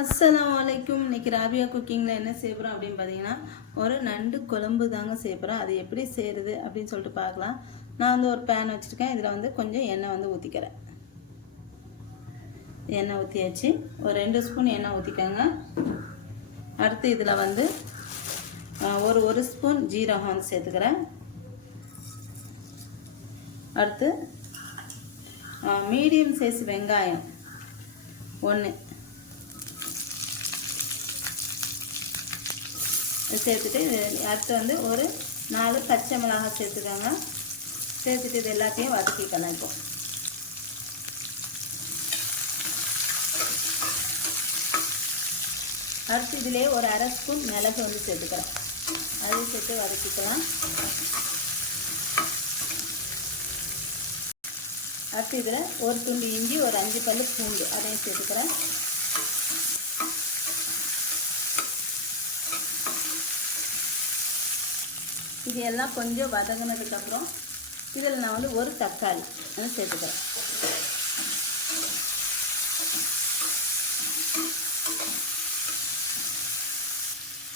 அஸ்ஸலாமு அலைக்கும். இன்றைக்கி ராபியா குக்கிங்கில் என்ன செய்ய போகிறோம் அப்படின்னு பார்த்தீங்கன்னா, ஒரு நண்டு குழம்பு தாங்க செய்ய போகிறோம். அது எப்படி செய்கிறது அப்படின்னு சொல்லிட்டு பார்க்கலாம். நான் வந்து ஒரு பேன் வச்சுருக்கேன். இதில் வந்து கொஞ்சம் எண்ணெய் வந்து ஊற்றிக்கிறேன். எண்ணெய் ஊற்றியாச்சு. ஒரு 2 ஸ்பூன் எண்ணெய் ஊற்றிக்கோங்க. அடுத்து இதில் வந்து ஒரு ஸ்பூன் ஜீரகம் வந்து சேர்த்துக்கிறேன். அடுத்து மீடியம் சைஸ் வெங்காயம் 1 சேர்த்துட்டு, அடுத்து வந்து ஒரு 4 பச்சை மிளகாய் சேர்த்துக்கோங்க. சேர்த்துட்டு இது எல்லாத்தையும் வதக்கிக்கலாம். இப்போ அடுத்து இதிலே ஒரு அரை ஸ்பூன் மிளகு வந்து சேர்த்துக்கிறேன். அதையும் சேர்த்து வதக்கிக்கலாம். அடுத்து இதில் ஒரு துண்டு இஞ்சி, ஒரு 5 பல்லு பூண்டு அதையும் சேர்த்துக்கிறேன். இது எல்லாம் கொஞ்சம் வதங்கினதுக்கப்புறம் இதில் நான் வந்து ஒரு தக்காளி வந்து சேர்த்துக்கிறேன்.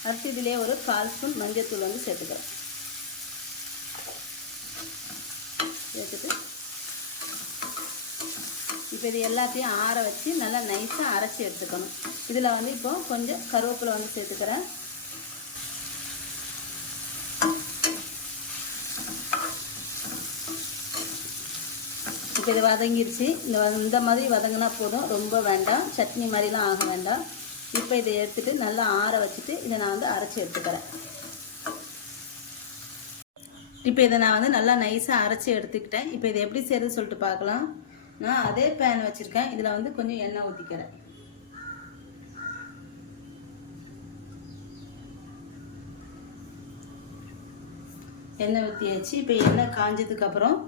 அடுத்து இதிலே ஒரு 1/4 ஸ்பூன் மஞ்சள்தூள் வந்து சேர்த்துக்கிறேன். சேர்த்துட்டு இப்போ இது எல்லாத்தையும் ஆற வச்சு நல்லா நைஸாக அரைச்சி எடுத்துக்கணும். இதில் வந்து இப்போ கொஞ்சம் கருவேப்பிலை வந்து சேர்த்துக்கிறேன். இப்போ இது வதங்கிடுச்சு. இந்த மாதிரி வதங்கினா போதும், ரொம்ப வேண்டாம், சட்னி மாதிரிலாம் ஆக வேண்டாம். இப்போ இதை எடுத்துகிட்டு நல்லா ஆற வச்சுட்டு இதை நான் வந்து அரைச்சி எடுத்துக்கிறேன். இப்போ இதை நான் வந்து நல்லா நைஸாக அரைச்சி எடுத்துக்கிட்டேன். இப்போ இதை எப்படி செய்யறது சொல்லிட்டு பார்க்கலாம். நான் அதே பேன் வச்சுருக்கேன். இதில் வந்து கொஞ்சம் எண்ணெய் ஊற்றிக்கிறேன். எண்ணெய் ஊற்றியாச்சு. இப்போ எண்ணெய் காஞ்சதுக்கப்புறம்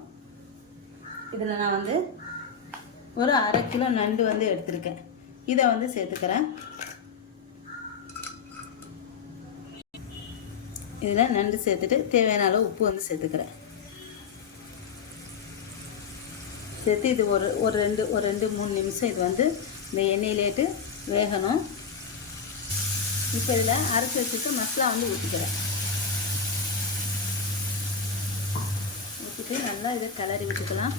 இதில் நான் வந்து ஒரு 1/2 கிலோ நண்டு வந்து எடுத்திருக்கேன். இதை வந்து சேர்த்துக்கிறேன். இதில் நண்டு சேர்த்துட்டு தேவையான அளவு உப்பு வந்து சேர்த்துக்கிறேன். சேர்த்து இது ஒரு 2-3 நிமிஷம் இது வந்து இந்த எண்ணெயிலேட்டு வேகணும். இப்போ இதில் அரைச்சி வச்சுட்டு மசாலா வந்து ஊற்றிக்கிறேன். ஊற்றிட்டு நல்லா இதை கிளறி விட்டுக்கலாம்.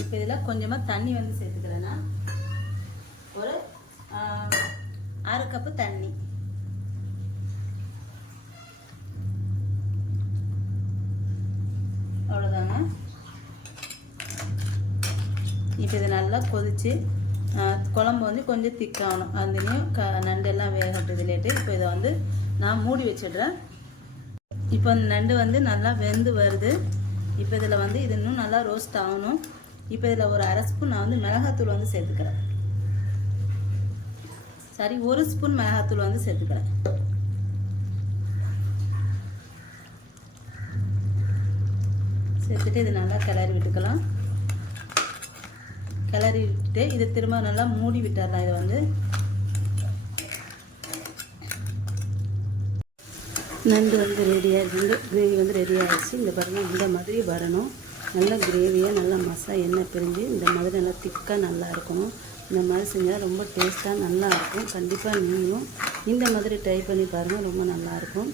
இப்போ இதில் கொஞ்சமாக தண்ணி வந்து சேர்த்துக்கிறேன்னா ஒரு 1/2 கப்பு தண்ணி. அவ்வளோதாங்க. இப்போ இது நல்லா கொதித்து குழம்பு வந்து கொஞ்சம் திக்காகணும். அதுலேயும் நண்டெல்லாம் வேகட்டு இதிலேட்டு. இப்போ இதை வந்து நான் மூடி வச்சிடுறேன். இப்போ அந்த நண்டு வந்து நல்லா வெந்து வருது. இப்போ இதில் வந்து இது இன்னும் நல்லா ரோஸ்ட் ஆகணும். இப்போ இதில் ஒரு 1/2 ஸ்பூன் நான் வந்து மிளகாத்தூள் வந்து சேர்த்துக்கிறேன். சரி, 1 ஸ்பூன் மிளகாத்தூள் வந்து சேர்த்துக்கிறேன். சேர்த்துட்டு இது நல்லா கிளறி விட்டுக்கலாம். கிளறி விட்டுட்டு இதை திரும்ப நல்லா மூடி விட்டுடலாம். இதை வந்து நண்டு வந்து ரெடியாக இருக்குது. கிரேவி வந்து ரெடி ஆகிடுச்சு. இந்த பாருங்கள், இந்த மாதிரி வரணும். நல்லா கிரேவியாக நல்லா எண்ணெய் பிரிஞ்சு இந்த மாதிரி நல்லா திக்காக நல்லா இருக்கணும். இந்த மாதிரி செஞ்சால் ரொம்ப டேஸ்ட்டாக நல்லா இருக்கும். கண்டிப்பாக நீங்களும் இந்த மாதிரி ட்ரை பண்ணி பாருங்கள், ரொம்ப நல்லாயிருக்கும்.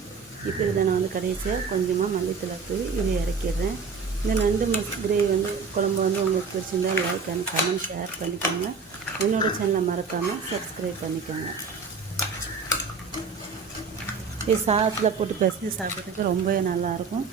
இப்போ இதை நான் வந்து கடைசியாக கொஞ்சமாக மல்லித்தலை தூவி இதை இறக்கிடுறேன். இந்த நண்டு கிரேவி வந்து குழம்பு வந்து உங்களுக்கு பிடிச்சிருந்தால் லைக் அண்ட் கமெண்ட் ஷேர் பண்ணிக்கோங்க. என்னோடய சேனலை மறக்காமல் சப்ஸ்கிரைப் பண்ணிக்கோங்க. இது சாதத்தில் போட்டு பிசைஞ்சு சாப்பிட்றதுக்கு ரொம்பவே நல்லாயிருக்கும்.